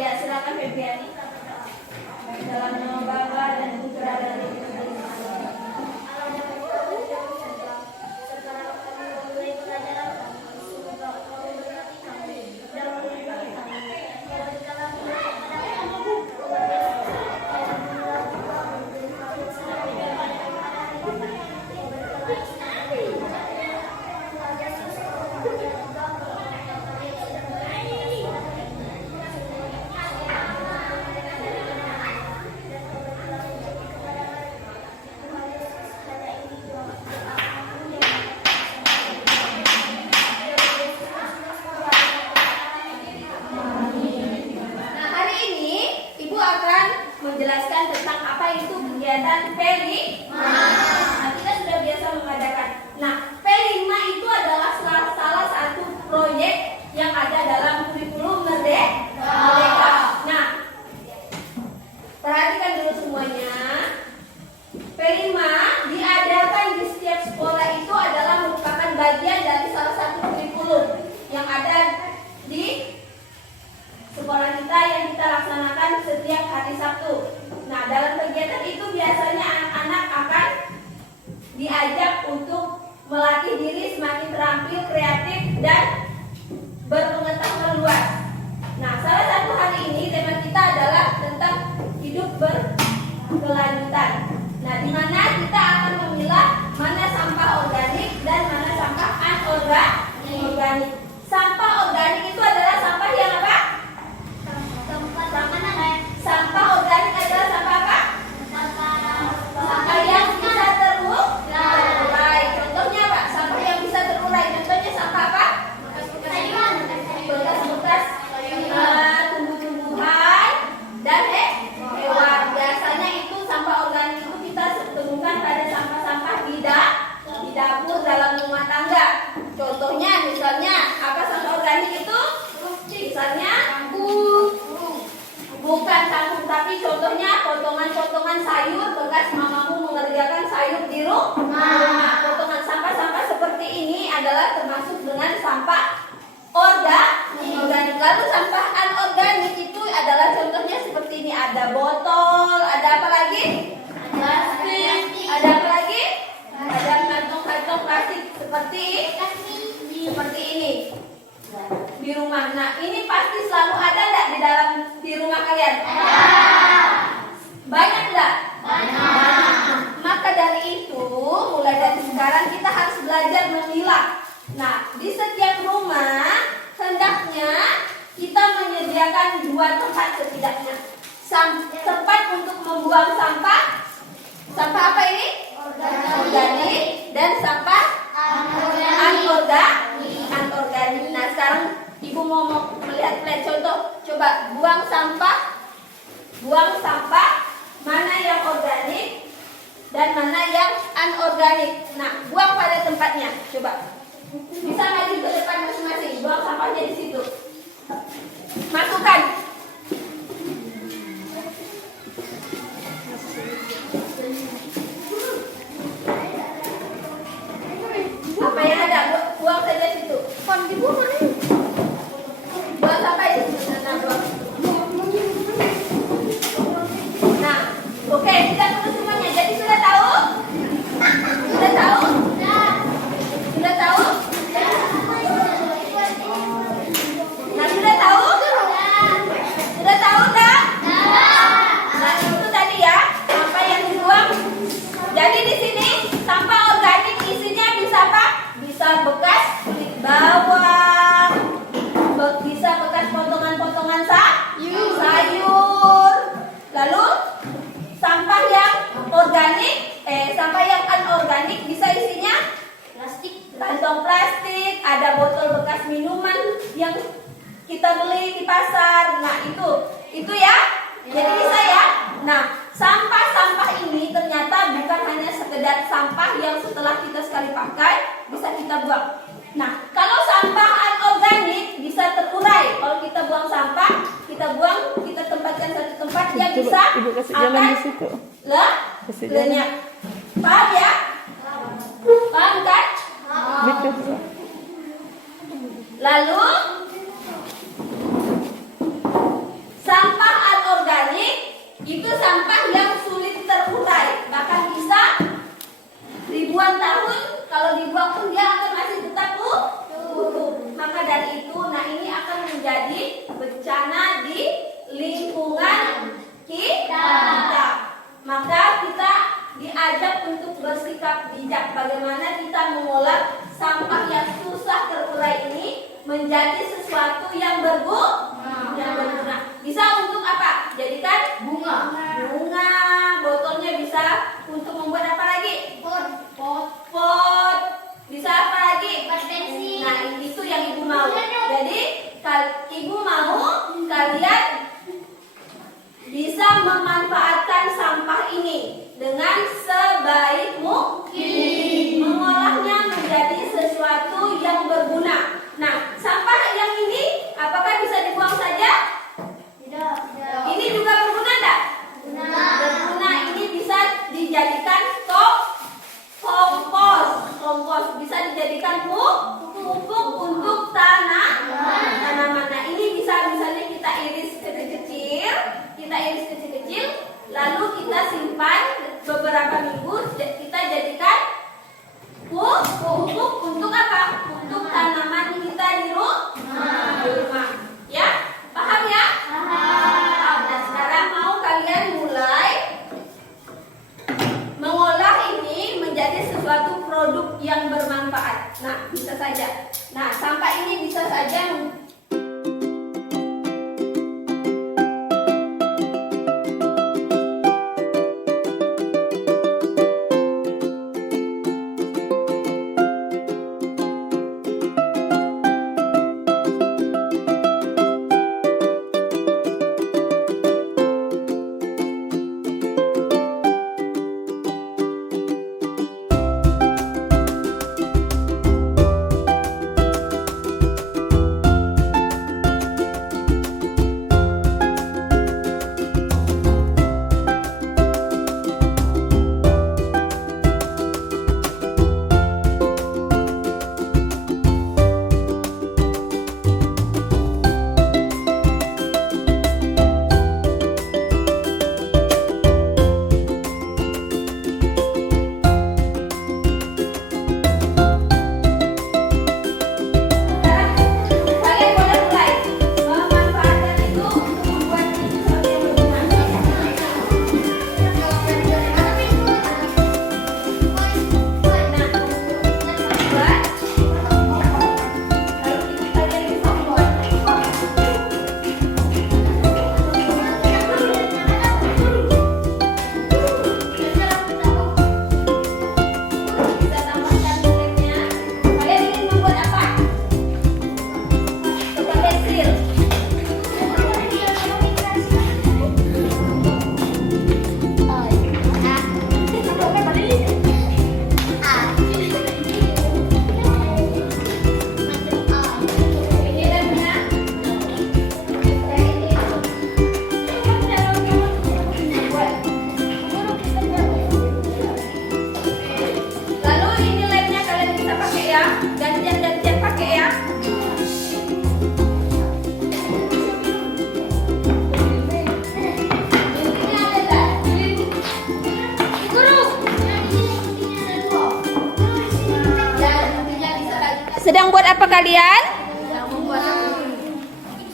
Ya, silakan Febriani. Dalam nama Bapa dan Putra dan Roh Kudus. Menjelaskan tentang apa itu kegiatan P5. Nah, kita sudah biasa mengadakan. Nah, P5 itu adalah salah satu proyek yang ada dalam kurikulum Merdeka. Nah, perhatikan dulu semuanya. P5 diadakan di setiap sekolah itu adalah merupakan bagian dari salah satu kurikulum yang ada di sekolah kita yang kita laksanakan setiap hari Sabtu. Nah, dalam kegiatan itu biasanya anak-anak akan diajak untuk melatih diri semakin terampil, kreatif, dan berpengetahuan luas. Nah, salah satu hari ini tema kita adalah tentang hidup berkelanjutan. Nah, di mana kita akan memilah mana sampah organik dan mana sampah anorganik. Sampah organik itu adalah sampah yang apa? Sampah organik adalah sampah apa? Sampah yang bisa terurai. Contohnya apa? Sampah yang bisa terurai. Contohnya sampah apa? Bekas-bekas tumbuh-tumbuhan dan hewan. Biasanya itu sampah organik itu kita temukan pada sampah-sampah di dapur dalam rumah tangga. Contohnya misalnya apa sampah organik itu? Misalnya bukan kangkung, tapi contohnya potongan-potongan sayur bekas mamamu mengerjakan sayur di rumah. Potongan sampah-sampah seperti ini adalah termasuk dengan sampah organik. Lalu sampah anorganik itu adalah contohnya seperti ini. Ada botol, ada apa lagi? Plastik. Ada apa lagi? Ada kantong-kantong plastik seperti ini di rumah. Nah, ini pasti selalu ada enggak di rumah kalian? Banyak enggak? Banyak. Maka dari itu, mulai dari sekarang kita harus belajar memilah. Nah, di setiap rumah hendaknya kita menyediakan 2 tempat setidaknya. Tempat untuk membuang sampah. Sampah apa ini? Organik dan sampah anorganik. Nah, sekarang Ibu mau melihat contoh. Coba buang sampah mana yang organik dan mana yang anorganik. Nah, buang pada tempatnya. Coba. Bisa maju ke depan masing-masing. Buang sampahnya di situ. Masukkan. Apa yang ada? Buang saja situ. Kon dibuang mana? Buang sampai di situ. Nah, oke, kita tulis semuanya. Jadi sudah tahu? Sudah tahu? Sudah tahu? Nah, sudah tahu? Sudah tahu enggak? Nah, itu tadi ya, sampah yang dibuang. Jadi di sini sampah organik isinya bisa apa? Bisa bekas kulit bawang, bisa bekas potongan-potongan sayur. Lalu sampah yang sampah yang anorganik bisa isinya kantong plastik, ada botol bekas minuman yang kita beli di pasar. Nah, itu ya. Jadi bisa ya. Nah, sampah-sampah ini ternyata bukan hanya sekedar sampah yang setelah kita sekali pakai bisa kita buang. Nah, kalau sampah anorganik bisa terurai. Kalau kita buang sampah, kita tempatkan satu tempat yang bisa akan lenyap. Paham ya? Paham kan? Lalu sesuatu yang berguna. Bisa untuk apa? Jadikan bunga. Botolnya bisa untuk membuat apa lagi? Pot. Bisa apa lagi? Nah, itu yang ibu mau. Jadi ibu mau kalian bisa memanfaatkan sampah ini dengan sebaik mungkin, mengolahnya menjadi sesuatu yang berguna. Nah, sampah yang ini apakah bisa dibuang saja? Tidak. Ini juga berguna enggak? Berguna. Ini bisa dijadikan kompos. Bisa dijadikan pupuk untuk tanaman. Nah, ini bisa misalnya kita iris kecil-kecil, lalu kita simpan beberapa minggu, kita jadikan pupuk untuk apa? Untuk tanaman kita di rumah. Ya? Paham ya? Paham. Nah, sekarang mau kalian mulai mengolah ini menjadi sesuatu produk yang bermanfaat. Nah, bisa saja. Nah, sampah ini bisa saja sedang buat apa kalian?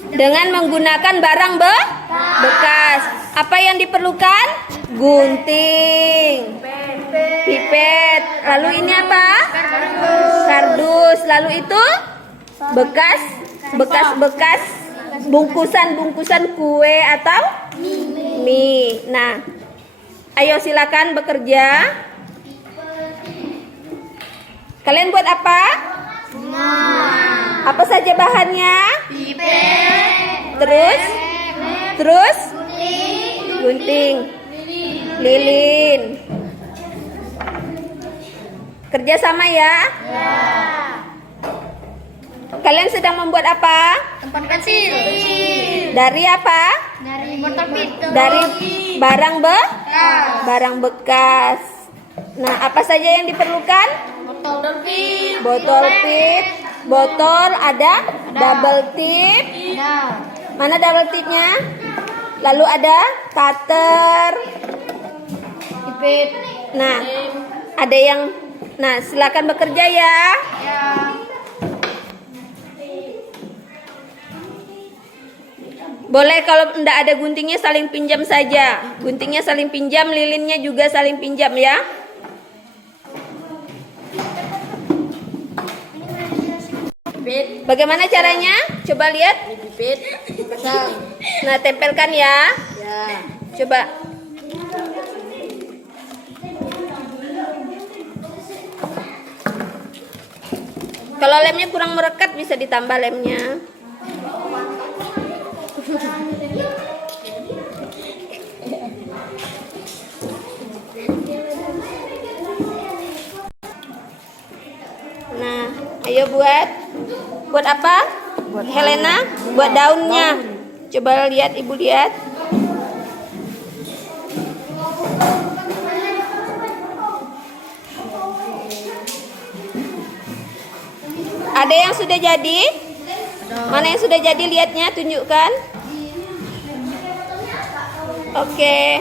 Dengan menggunakan barang bekas. Apa yang diperlukan? Gunting, pipet. Lalu ini apa? Kardus. Lalu itu bekas bungkusan kue atau mie. Nah, ayo silakan bekerja. Kalian buat apa? Apa saja bahannya? Terus gunting, lilin. Kerja sama ya? Kalian sedang membuat apa? Tempat pensil. Dari apa? Dari botol pit. Dari barang bekas. Nah, apa saja yang diperlukan? Botol pit. Botol ada double tip. Mana double tipnya? Lalu ada cutter. Pipet. Nah, ada yang. Nah, silakan bekerja ya. Boleh kalau tidak ada guntingnya saling pinjam saja. Guntingnya saling pinjam, lilinnya juga saling pinjam ya. Pipet. Bagaimana caranya? Coba lihat. Pipit. Pasang. Nah, tempelkan ya. Ya. Coba. Kalau lemnya kurang merekat bisa ditambah lemnya. Nah, ayo buat apa? Buat Helena, buat daunnya. Coba lihat, Ibu lihat. Ada yang sudah jadi? Mana yang sudah jadi, lihatnya, tunjukkan. Oke.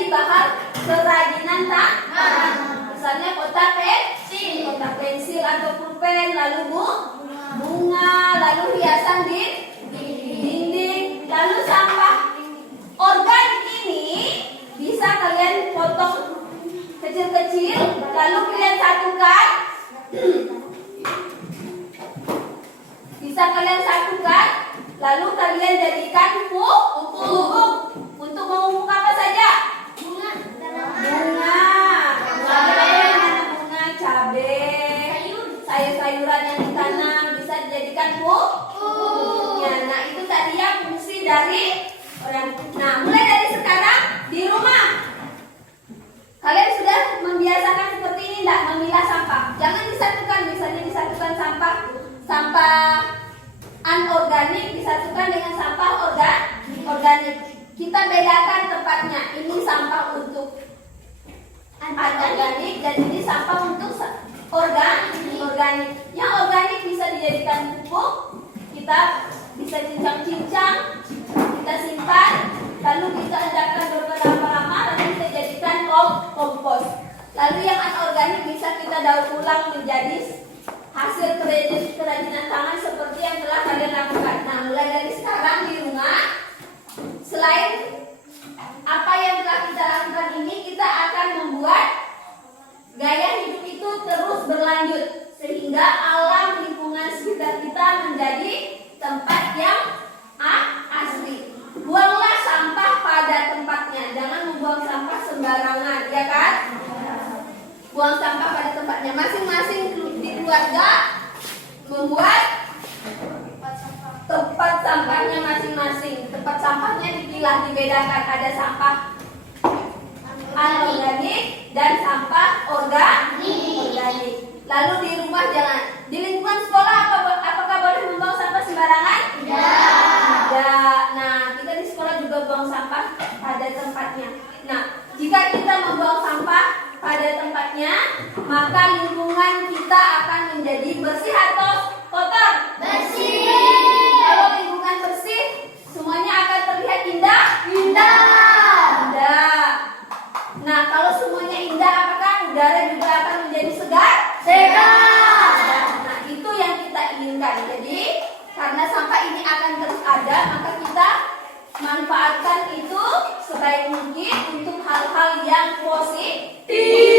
menjadi bahan kerajinan tangan. Misalnya kotak pensil atau pulpen, lalu bunga, lalu hiasan di dinding, lalu sampah organik ini bisa kalian potong kecil-kecil, lalu kalian satukan. Bisa kalian satukan, lalu kalian jadikan pupuk. Untuk memupuk apa saja? Bunga, cabai, sayur-sayuran yang ditanam bisa dijadikan pupuknya. Nah, itu tadi ya fungsi dari orang. Nah, mulai dari sekarang di rumah kalian sudah membiasakan seperti ini, tidak memilah sampah. Jangan disatukan, misalnya disatukan sampah anorganik disatukan dengan sampah organik. Kita bedakan tempatnya. Ini sampah untuk anorganik dan ini sampah untuk organik. Yang organik bisa dijadikan pupuk, kita bisa cincang-cincang, kita simpan, lalu kita endapkan beberapa lama, lalu kita jadikan kompos. Lalu yang anorganik bisa kita daur ulang menjadi hasil kerajinan tangan seperti yang telah kalian lakukan. Nah, mulai dari sekarang di rumah, selain apa yang telah kita lakukan ini, kita akan membuat gaya hidup itu terus berlanjut sehingga alam lingkungan sekitar kita menjadi tempat yang asli. Buanglah sampah pada tempatnya, jangan membuang sampah sembarangan, ya kan? Buang sampah pada tempatnya. Masing-masing di keluarga membuat tempat sampahnya masing-masing. Tempat sampahnya dipilah, dibedakan. Ada sampah anorganik dan sampah organik. Lalu di rumah jangan. Di lingkungan sekolah apakah boleh membuang sampah sembarangan? Tidak. Nah, kita di sekolah juga buang sampah pada tempatnya. Nah, jika kita membuang sampah pada tempatnya, maka lingkungan kita akan menjadi bersih atau kotor? Bersih. Kalau lingkungan bersih, semuanya akan terlihat indah. Nah, kalau semuanya indah, apakah udara juga akan menjadi segar? Nah, itu yang kita inginkan. Jadi, karena sampah ini akan terus ada, maka kita manfaatkan itu sebaik mungkin untuk hal-hal yang positif.